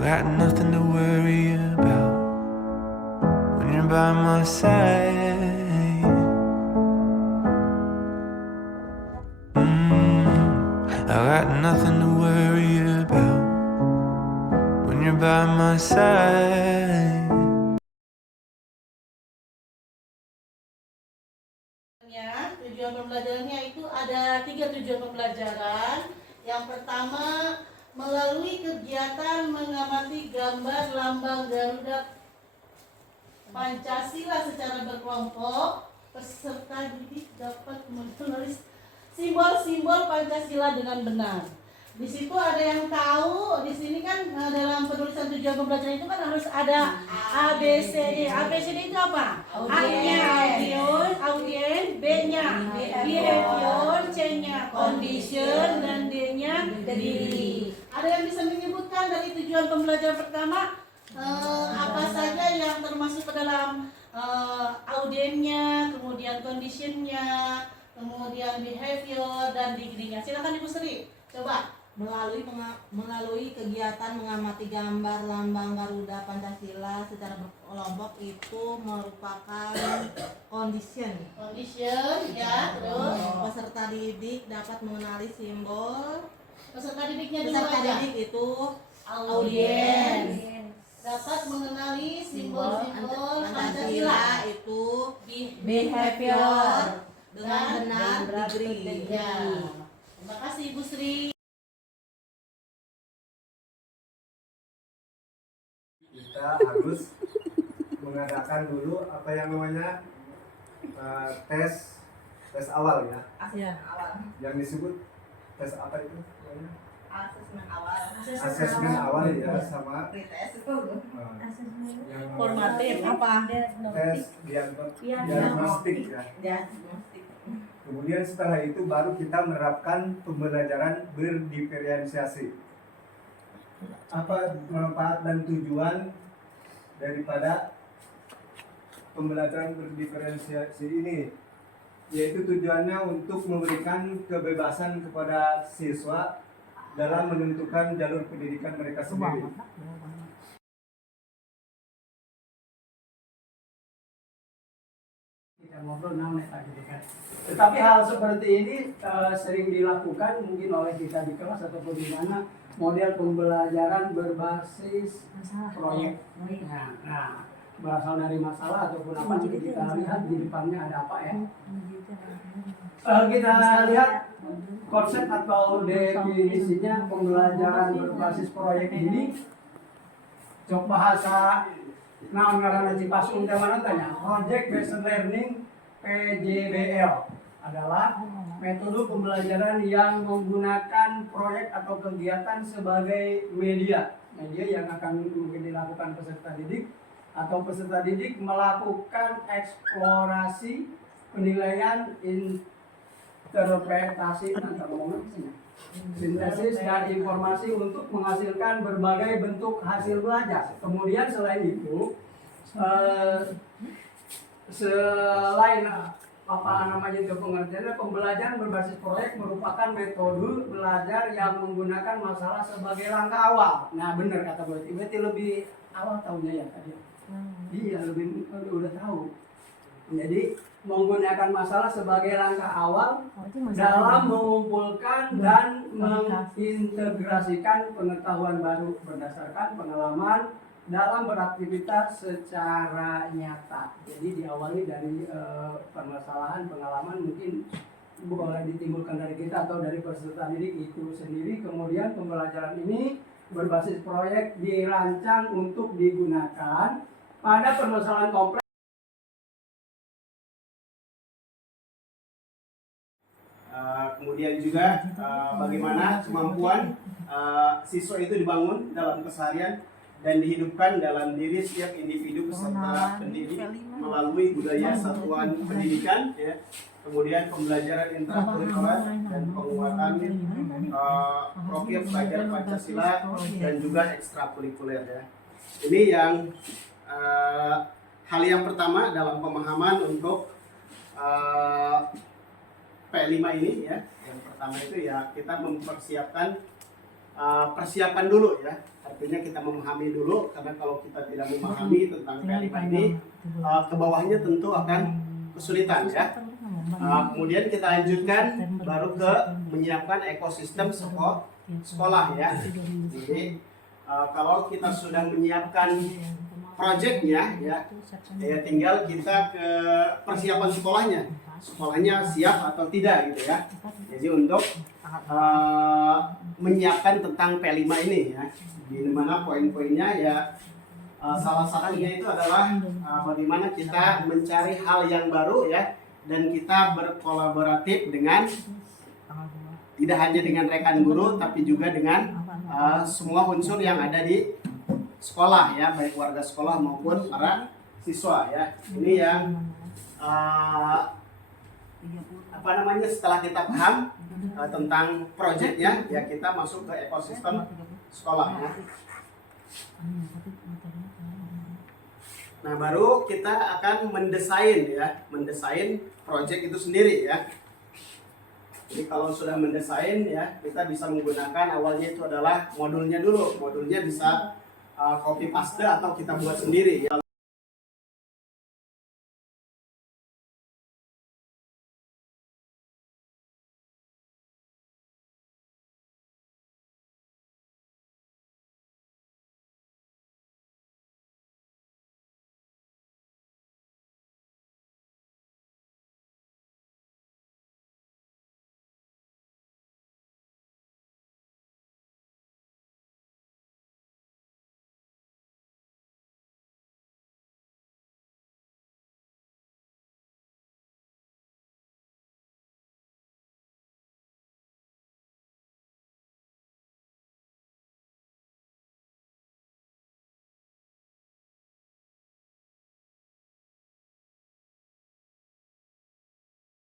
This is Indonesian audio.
got nothing to worry about when you're by my side. I got nothing to worry about when you're by my side. Tujuan pembelajarannya itu ada 3 tujuan pembelajaran. Yang pertama, melalui kegiatan mengamati gambar lambang Garuda Pancasila secara berkelompok, peserta didik dapat menulis simbol-simbol Pancasila dengan benar. Di situ ada yang tahu, di sini kan dalam penulisan tujuan pembelajaran itu kan harus ada A, B, C, D. A, B, C, D itu apa? A-nya audien, B-nya behavior, C-nya condition, dan D-nya diri. Ada yang bisa menyebutkan dari tujuan pembelajaran pertama apa saja yang termasuk ke dalam audiennya, kemudian conditionnya, kemudian behavior dan degree-nya. Silakan Ibu Sri, coba. Melalui kegiatan mengamati gambar lambang Garuda Pancasila secara berkelompok itu merupakan condition Ya, terus peserta didik dapat mengenali simbol. peserta didiknya dulu Peserta aja. didik itu Audiens dapat mengenali simbol-simbol Pancasila. itu Behavior dengan benar degree. Ya. Terima kasih Ibu Sri. Kita harus mengadakan dulu apa yang namanya tes awal ya. Yang disebut tes apa itu namanya? Asesmen awal ya, sama yang Formatif apa? tes diagnostik ya. Kemudian setelah itu baru kita menerapkan pembelajaran berdiferensiasi. Apa manfaat dan tujuan daripada pembelajaran berdiferensiasi ini? Yaitu tujuannya untuk memberikan kebebasan kepada siswa dalam menentukan jalur pendidikan mereka sendiri. Kita ngobrol namanya gitu kan. Tetapi hal seperti ini sering dilakukan mungkin oleh kita di kelas ataupun di mana model pembelajaran berbasis proyek. Nah, berasal dari masalah ataupun apa nanti kita lihat di depannya ada apa ya. Kita lihat konsep atau definisinya pembelajaran berbasis proyek ini. Cok bahasa ngaranna Cipasung teh mana tanya? Project Based Learning PJBL adalah metode pembelajaran yang menggunakan proyek atau kegiatan sebagai media yang akan mungkin dilakukan peserta didik atau peserta didik melakukan eksplorasi, penilaian, interpretasi, sintesis dan informasi untuk menghasilkan berbagai bentuk hasil belajar. Kemudian selain itu, selain apa namanya itu pengertiannya, pembelajaran berbasis proyek merupakan metode belajar yang menggunakan masalah sebagai langkah awal. Nah benar kata berarti lebih awal tahunya ya tadi. Iya lebih udah tahu. Jadi menggunakan masalah sebagai langkah awal dalam mengumpulkan dan mengintegrasikan pengetahuan baru berdasarkan pengalaman dalam beraktivitas secara nyata. Jadi diawali dari permasalahan pengalaman mungkin boleh ditimbulkan dari kita atau dari peserta didik itu sendiri. Kemudian pembelajaran ini berbasis proyek dirancang untuk digunakan pada permasalahan kompleks. Kemudian juga bagaimana kemampuan siswa itu dibangun dalam keseharian dan dihidupkan dalam diri setiap individu peserta pendidik melalui budaya satuan pendidikan, ya. Kemudian pembelajaran intrakurikuler dan penguatan profil pelajar Pancasila dan juga ekstrakurikuler, ya. Ini yang hal yang pertama dalam pemahaman untuk P5 ini, ya. Yang pertama itu ya kita mempersiapkan persiapan dulu ya. Artinya kita memahami dulu, karena kalau kita tidak memahami tentang P5 ini, ke bawahnya tentu akan kesulitan ya. Kemudian kita lanjutkan baru ke menyiapkan ekosistem sekolah ya. Jadi kalau kita sudah menyiapkan proyeknya ya tinggal kita ke persiapan sekolahnya siap atau tidak gitu ya. Jadi untuk menyiapkan tentang P5 ini ya, di mana poin-poinnya ya, salah satunya itu adalah bagaimana kita mencari hal yang baru ya, dan kita berkolaboratif dengan tidak hanya dengan rekan guru tapi juga dengan semua unsur yang ada di sekolah ya, baik warga sekolah maupun para siswa ya. Ini yang setelah kita paham tentang proyeknya ya, kita masuk ke ekosistem sekolah ya. Nah, baru kita akan mendesain proyek itu sendiri ya. Jadi kalau sudah mendesain ya, kita bisa menggunakan awalnya itu adalah modulnya dulu. Modulnya bisa copy paste atau kita buat sendiri. Lalu